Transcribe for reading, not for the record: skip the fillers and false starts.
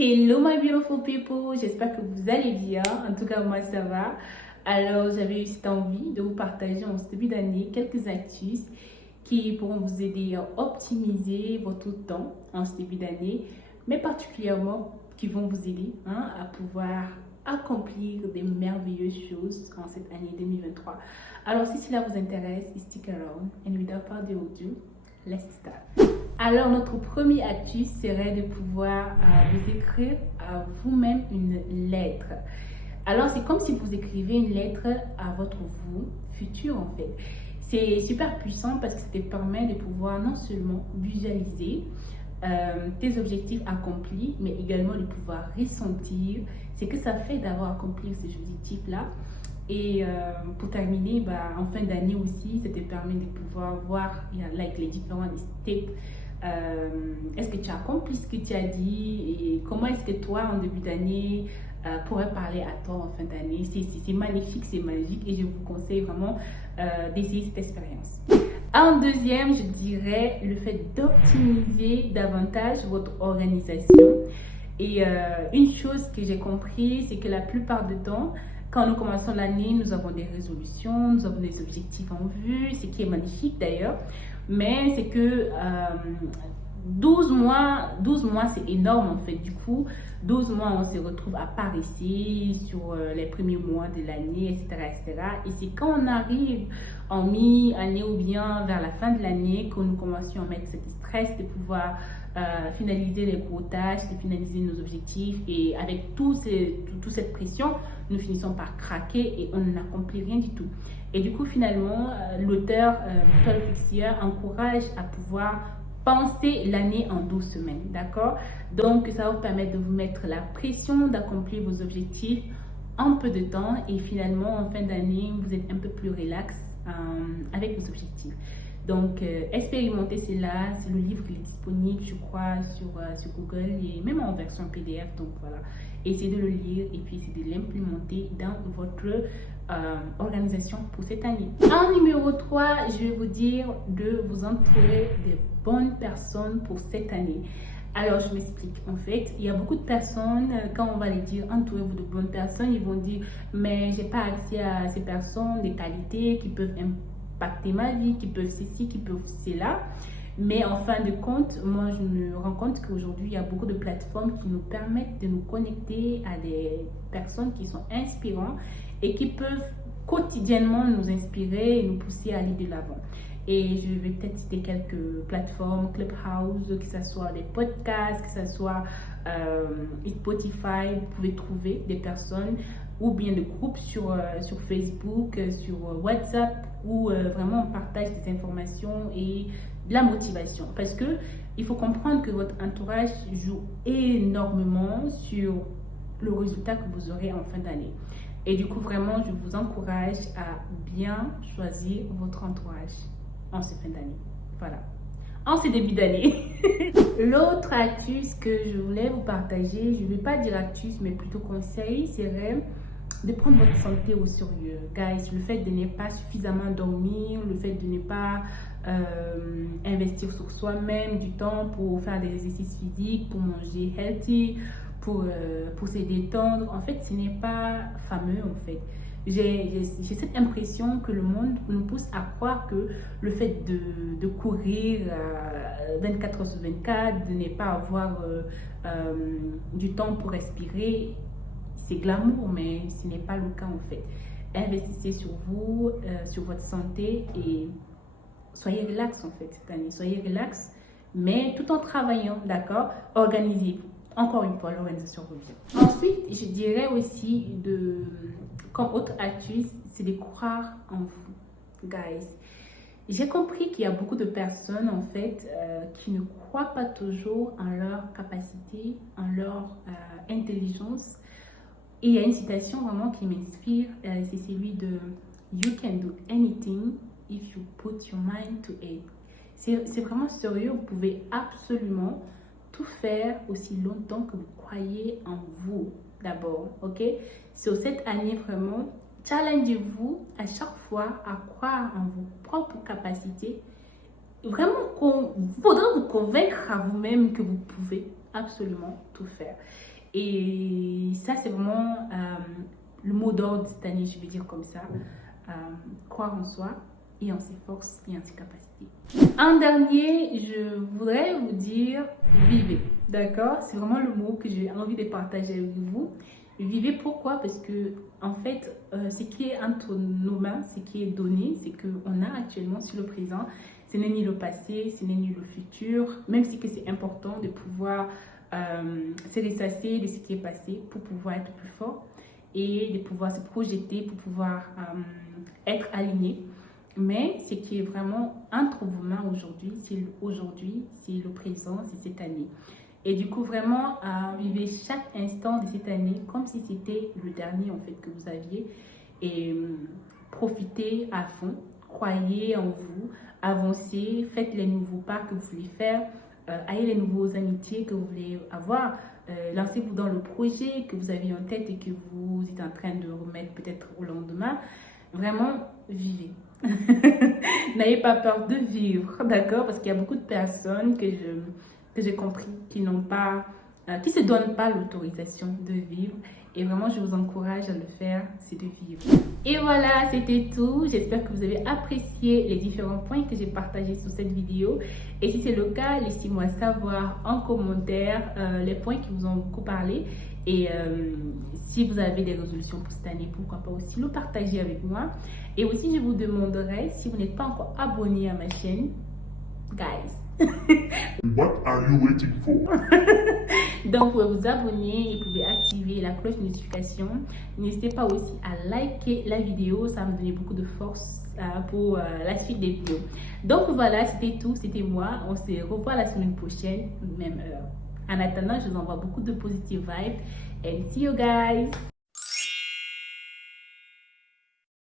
Hello my beautiful people, j'espère que vous allez bien, en tout cas moi ça va. Alors j'avais eu cette envie de vous partager en ce début d'année quelques astuces qui pourront vous aider à optimiser votre temps en ce début d'année, mais particulièrement qui vont vous aider à pouvoir accomplir des merveilleuses choses en cette année 2023. Alors si cela vous intéresse, stick around and without further ado, let's start. Alors, notre premier astuce serait de pouvoir vous écrire à vous-même une lettre. Alors, c'est comme si vous écrivez une lettre à votre vous futur, en fait. C'est super puissant parce que ça te permet de pouvoir non seulement visualiser tes objectifs accomplis, mais également de pouvoir ressentir ce que ça fait d'avoir accompli ces objectifs-là. Et pour terminer, en fin d'année aussi, ça te permet de pouvoir voir les différents steps. Est-ce que tu as accompli ce que tu as dit et comment est-ce que toi, en début d'année, pourrais parler à toi en fin d'année. C'est magnifique, c'est magique et je vous conseille vraiment d'essayer cette expérience. En deuxième, je dirais le fait d'optimiser davantage votre organisation. Et une chose que j'ai compris, c'est que la plupart du temps, quand nous commençons l'année, nous avons des résolutions, nous avons des objectifs en vue, ce qui est magnifique d'ailleurs. Mais c'est que 12 mois c'est énorme en fait. Du coup, 12 mois, on se retrouve à paresser sur les premiers mois de l'année, etc., etc. Et c'est quand on arrive en mi-année ou bien vers la fin de l'année que nous commençons à mettre ce stress de pouvoir finaliser les gros tâches, de finaliser nos objectifs. Et avec toute cette pression, nous finissons par craquer et on n'accomplit rien du tout. Et du coup, finalement, l'auteur Paul Fixier encourage à pouvoir penser l'année en 12 semaines, d'accord? Donc, ça va vous permettre de vous mettre la pression d'accomplir vos objectifs en peu de temps et finalement, en fin d'année, vous êtes un peu plus relax avec vos objectifs. Donc, expérimentez cela. C'est le livre qui est disponible, je crois, sur Google et même en version PDF. Donc, voilà. Essayez de le lire et puis essayez de l'implémenter dans votre organisation pour cette année. En numéro 3, je vais vous dire de vous entourer des bonnes personnes pour cette année. Alors, je m'explique. En fait, il y a beaucoup de personnes, quand on va les dire entourez-vous de bonnes personnes, ils vont dire mais j'ai pas accès à ces personnes, des qualités qui peuvent impacter ma vie, qui peuvent ceci, qui peuvent cela. Mais en fin de compte, moi je me rends compte qu'aujourd'hui il y a beaucoup de plateformes qui nous permettent de nous connecter à des personnes qui sont inspirantes et qui peuvent quotidiennement nous inspirer et nous pousser à aller de l'avant. Et je vais peut-être citer quelques plateformes, Clubhouse, que ce soit des podcasts, que ce soit Spotify, vous pouvez trouver des personnes ou bien des groupes sur Facebook, sur WhatsApp, où vraiment on partage des informations et de la motivation. Parce que il faut comprendre que votre entourage joue énormément sur le résultat que vous aurez en fin d'année. Et du coup, vraiment, je vous encourage à bien choisir votre entourage en ce fin d'année. Voilà. En ce début d'année. L'autre astuce que je voulais vous partager, je ne vais pas dire astuce, mais plutôt conseil, serait de prendre votre santé au sérieux. Guys, le fait de ne pas suffisamment dormir, le fait de ne pas investir sur soi-même du temps pour faire des exercices physiques, pour manger healthy, pour se détendre, en fait, ce n'est pas fameux en fait. J'ai cette impression que le monde nous pousse à croire que le fait de courir 24 heures sur 24, de ne pas avoir du temps pour respirer, c'est glamour, mais ce n'est pas le cas en fait. Investissez sur vous, sur votre santé et soyez relax en fait cette année. Soyez relax, mais tout en travaillant, d'accord? Organisez-vous. Encore une fois, l'organisation revient. Ensuite, je dirais aussi, comme autre astuce, c'est de croire en vous, guys. J'ai compris qu'il y a beaucoup de personnes, en fait, qui ne croient pas toujours en leur capacité, en leur intelligence. Et il y a une citation vraiment qui m'inspire, c'est celui de « You can do anything if you put your mind to it ». C'est vraiment sérieux, vous pouvez absolument tout faire aussi longtemps que vous croyez en vous d'abord, ok? Sur cette année, vraiment, challengez-vous à chaque fois à croire en vos propres capacités. Vraiment, il faudra vous convaincre à vous-même que vous pouvez absolument tout faire. Et ça, c'est vraiment le mot d'ordre de cette année, je vais dire comme ça. Croire en soi et en ses forces et en ses capacités. En dernier, je voudrais vous dire vivez. D'accord? C'est vraiment le mot que j'ai envie de partager avec vous. Vivez, pourquoi? Parce que, en fait, ce qui est entre nos mains, ce qui est donné, c'est qu'on a actuellement sur le présent. Ce n'est ni le passé, ce n'est ni le futur, même si que c'est important de pouvoir se ressasser de ce qui est passé pour pouvoir être plus fort et de pouvoir se projeter, pour pouvoir être aligné. Mais ce qui est vraiment entre vos mains aujourd'hui, c'est le présent, c'est cette année. Et du coup, vraiment, vivez chaque instant de cette année comme si c'était le dernier en fait que vous aviez. Et profitez à fond, croyez en vous, avancez, faites les nouveaux pas que vous voulez faire, ayez les nouveaux amitiés que vous voulez avoir, lancez-vous dans le projet que vous avez en tête et que vous êtes en train de remettre peut-être au lendemain. Vraiment, vivez. N'ayez pas peur de vivre, d'accord? Parce qu'il y a beaucoup de personnes que j'ai compris qui n'ont pas, qui se donnent pas l'autorisation de vivre. Et vraiment, je vous encourage à le faire, c'est de vivre. Et voilà, c'était tout. J'espère que vous avez apprécié les différents points que j'ai partagés sur cette vidéo. Et si c'est le cas, laissez-moi savoir en commentaire les points qui vous ont beaucoup parlé. Et si vous avez des résolutions pour cette année, pourquoi pas aussi le partager avec moi. Et aussi, je vous demanderai, si vous n'êtes pas encore abonné à ma chaîne, guys. What are you waiting for? Donc, vous pouvez vous abonner et vous pouvez activer la cloche de notification. N'hésitez pas aussi à liker la vidéo, ça me donne beaucoup de force pour la suite des vidéos. Donc voilà, c'était tout, c'était moi. On se revoit la semaine prochaine, même heure. En attendant, je vous envoie beaucoup de positive vibes. And see you guys!